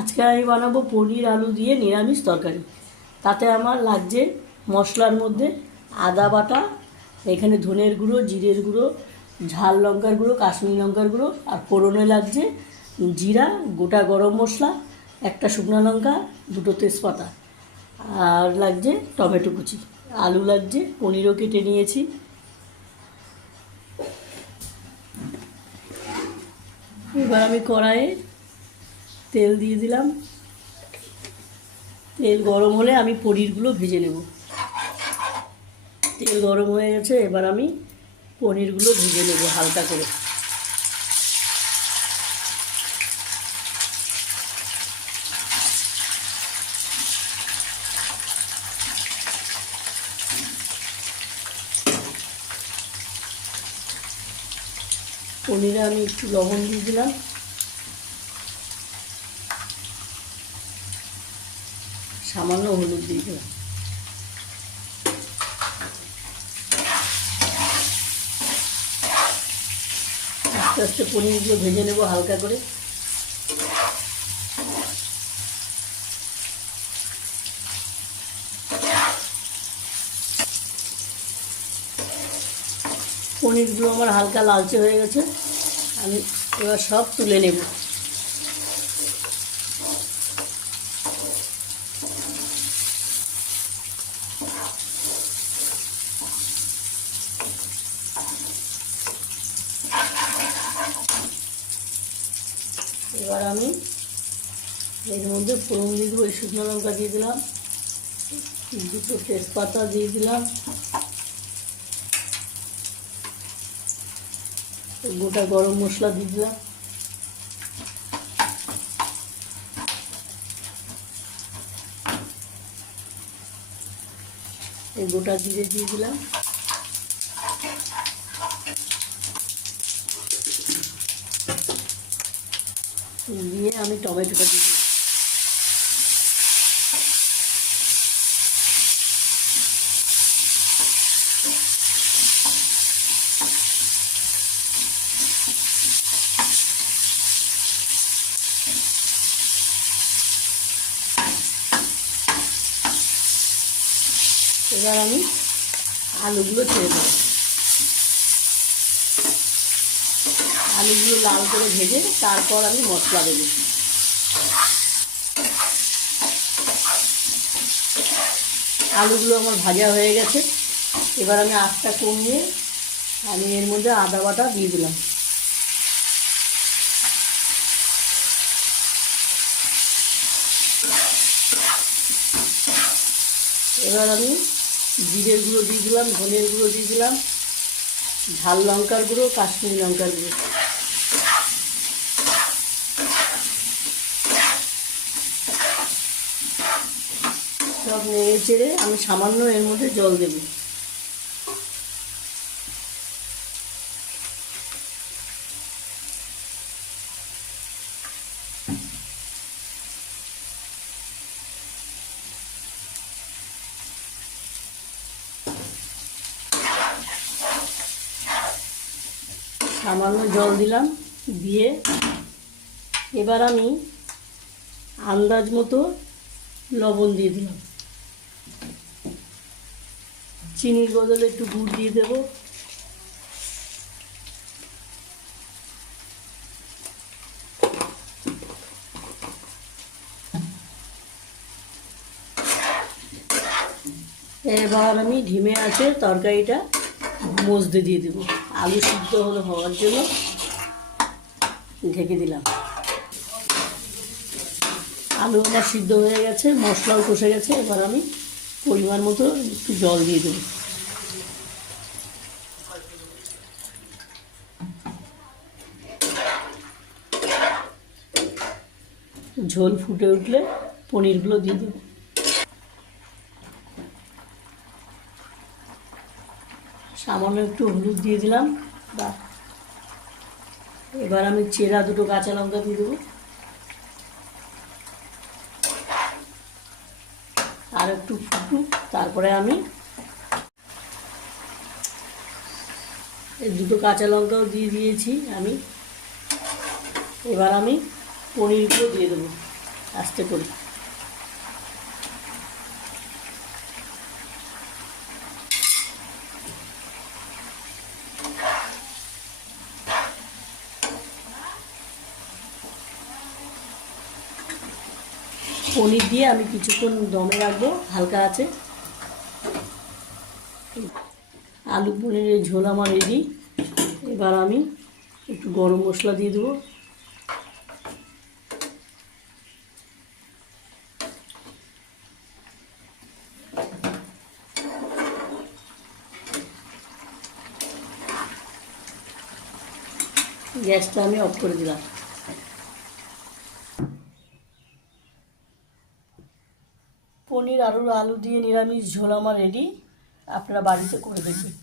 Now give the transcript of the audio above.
আজকে আমি বানাবো পনির আলু দিয়ে নিরামিষ তরকারি। তাতে আমার লাগছে মশলার মধ্যে আদা বাটা, এখানে ধনের গুঁড়ো, জিরের গুঁড়ো, ঝাল লঙ্কার গুঁড়ো, কাশ্মীরি লঙ্কার গুঁড়ো, আর ফোড়নে লাগছে জিরা, গোটা গরম মশলা, একটা শুকনো লঙ্কা, দুটো তেজপাতা, আর লাগছে টমেটো কুচি। আলু লাগছে, পনিরও কেটে নিয়েছি। এবার আমি কড়াইয়ে তেল দিয়ে দিলাম। তেল গরম হলে আমি পনিরগুলো ভেজে নেব। তেল গরম হয়ে গেছে, এবার আমি পনিরগুলো ভেজে নেব হালকা করে। পনিরে আমি একটু লবণ দিয়ে দিলাম। সামান্য হলুদ দিয়ে দিলাম। আস্তে আস্তে পনিরগুলো ভেজে নেব হালকা করে। পনিরগুলো আমার হালকা লালচে হয়ে গেছে। আমি এবার সব তুলে নেব। এবার আমি এর মধ্যে ফোড়ন দিয়ে দেবো শুকনো লঙ্কা দিয়ে দিলাম, দুটো তেজপাতা দিয়ে দিলাম, গোটা গরম মশলা দিয়ে দিলাম। এই গোটা জিরে দিয়ে দিলাম। দিয়ে আমি টমেটোটা দিয়ে এবার আমি আলুগুলো ছেড়ে দেবো। আলুগুলো লাল করে ভেজে তারপর আমি মশলা দেবো। আলুগুলো আমার ভাজা হয়ে গেছে। এবার আমি আটটা কমিয়ে আমি এর মধ্যে আদা বাটা দিয়ে দিলাম। এবার আমি জিরের গুঁড়ো দিয়ে দিলাম ধনের গুঁড়ো দিয়ে দিলাম, ঝাল লঙ্কার গুঁড়ো, কাশ্মীরি লঙ্কার গুঁড়ো। সব নেড়ে চেড়ে আমি সামান্য এর মধ্যে জল দেব। সামান্য জল দিলাম, দিয়ে এবার আমি আন্দাজ মতো লবণ দিয়ে দিলাম। চিনির বদলে একটু গুড় দিয়ে দেবো। এবার আমি ঢিমে আছে তরকারিটা মজতে দিয়ে দেবো। আলু সিদ্ধ হলে হওয়ার জন্য ঢেকে দিলাম। আলু আমার সিদ্ধ হয়ে গেছে, মশলাও কষে গেছে, এবার আমি পরিমাণ মতো একটু জল দিয়ে দেবো। ঝোল ফুটে উঠলে পনিরগুলো দিয়ে দেবো। সামান্য একটু হলুদ দিয়ে দিলাম। বা, এবার আমি চেরা দুটো কাঁচা লঙ্কা দিয়ে দেবো। আর একটু ফুটু, তারপরে আমি এই দুটো কাঁচা লঙ্কাও দিয়ে দিয়েছি আমি। এবার আমি পনিরগুলো দিয়ে দেবো, আস্তে করে। পনির দিয়ে আমি কিছুক্ষণ দমে রাখব, হালকা আছে। আলু পনিরের ঝোল আমার রেডি এবার আমি একটু গরম মশলা দিয়ে দেবো। গ্যাসটা আমি অফ করে দিলাম। পনির আলুর আলু দিয়ে নিরামিষ ঝোল আমার রেডি আপনারা বাড়িতে করে দেখবেন।